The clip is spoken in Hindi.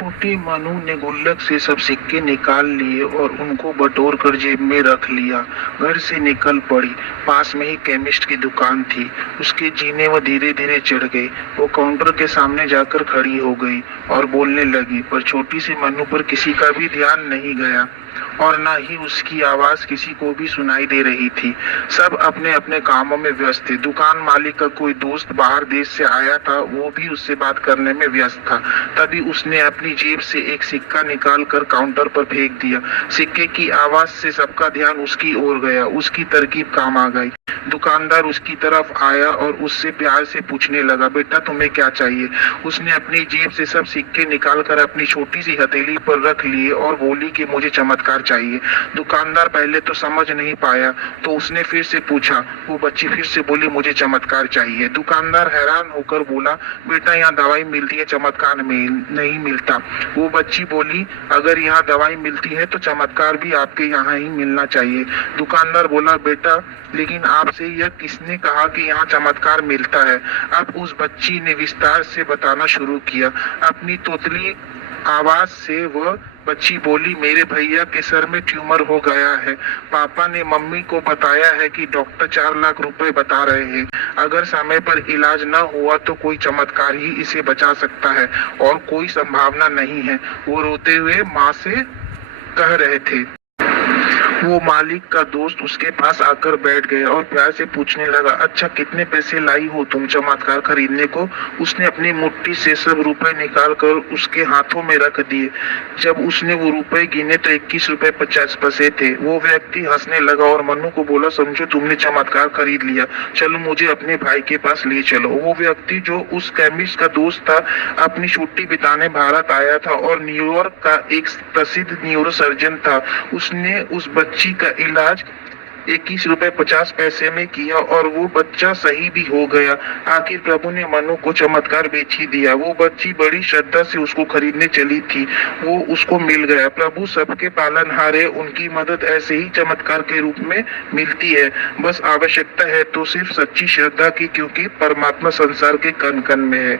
छोटे मनु ने गुल्लक से सब सिक्के निकाल लिए और उनको बटोर कर जेब में रख लिया। घर से निकल पड़ी। पास में ही केमिस्ट की दुकान थी। उसके जीने वो धीरे धीरे चढ़ गई। वो काउंटर के सामने जाकर खड़ी हो गई और बोलने लगी, पर छोटी सी मनु पर किसी का भी ध्यान नहीं गया और ना ही उसकी आवाज किसी को भी सुनाई दे रही थी। सब अपने अपने कामों में व्यस्त थे। दुकान मालिक का कोई दोस्त बाहर देश से आया था, वो भी उससे बात करने में व्यस्त था। तभी उसने अपनी जेब से एक सिक्का निकाल कर काउंटर पर फेंक दिया। सिक्के की आवाज से सबका ध्यान उसकी ओर गया। उसकी तरकीब काम आ गई। दुकानदार उसकी तरफ आया और उससे प्यार से पूछने लगा, बेटा तुम्हें क्या चाहिए? उसने अपनी जेब से सब सिक्के निकाल कर अपनी छोटी सी हथेली पर रख लिए और बोली कि मुझे चमत्कार चाहिए। दुकानदार पहले तो समझ नहीं पाया, तो उसने फिर से पूछा। वो बच्ची फिर से बोली, मुझे चमत्कार चाहिए। दुकानदार हैरान होकर बोला, बेटा यहाँ दवाई मिलती है, चमत्कार नहीं मिलता। वो बच्ची बोली, अगर यहाँ दवाई मिलती है तो चमत्कार भी आपके यहाँ ही मिलना चाहिए। दुकानदार बोला, बेटा लेकिन आपसे यह किसने कहा कि यहाँ चमत्कार मिलता है? अब उस बच्ची ने विस्तार से बताना शुरू किया। अपनी तोतली आवाज से वह बच्ची बोली, मेरे भैया के सर में ट्यूमर हो गया है। पापा ने मम्मी को बताया है कि डॉक्टर 4 लाख रुपए बता रहे हैं। अगर समय पर इलाज न हुआ तो कोई चमत्कार ही इसे बचा सकता है और कोई संभावना नहीं है। वो रोते हुए माँ से कह रहे थे। वो मालिक का दोस्त उसके पास आकर बैठ गया और प्यार से पूछने लगा, अच्छा कितने पैसे लाई हो तुम चमत्कार खरीदने को? उसने अपनी मुट्ठी से सब रुपए निकाल कर उसके हाथों में रख दिए। जब उसने वो रुपए गिने तो 21 रुपए 50 पैसे थे। वो व्यक्ति हंसने लगा और मनु को बोला, समझो तुमने चमत्कार खरीद लिया, चलो मुझे अपने भाई के पास ले चलो। वो व्यक्ति जो उस केमिस्ट का दोस्त था, अपनी छुट्टी बिताने भारत आया था और न्यूयॉर्क का एक प्रसिद्ध न्यूरो सर्जन था। उसने उस बच्ची का इलाज 21 रुपए 50 पैसे में किया और वो बच्चा सही भी हो गया। आखिर प्रभु ने मनु को चमत्कार बेच ही दिया। वो बच्ची बड़ी श्रद्धा से उसको खरीदने चली थी, वो उसको मिल गया। प्रभु सबके पालनहार है, उनकी मदद ऐसे ही चमत्कार के रूप में मिलती है। बस आवश्यकता है तो सिर्फ सच्ची श्रद्धा की, क्योंकि परमात्मा संसार के कण कण में है।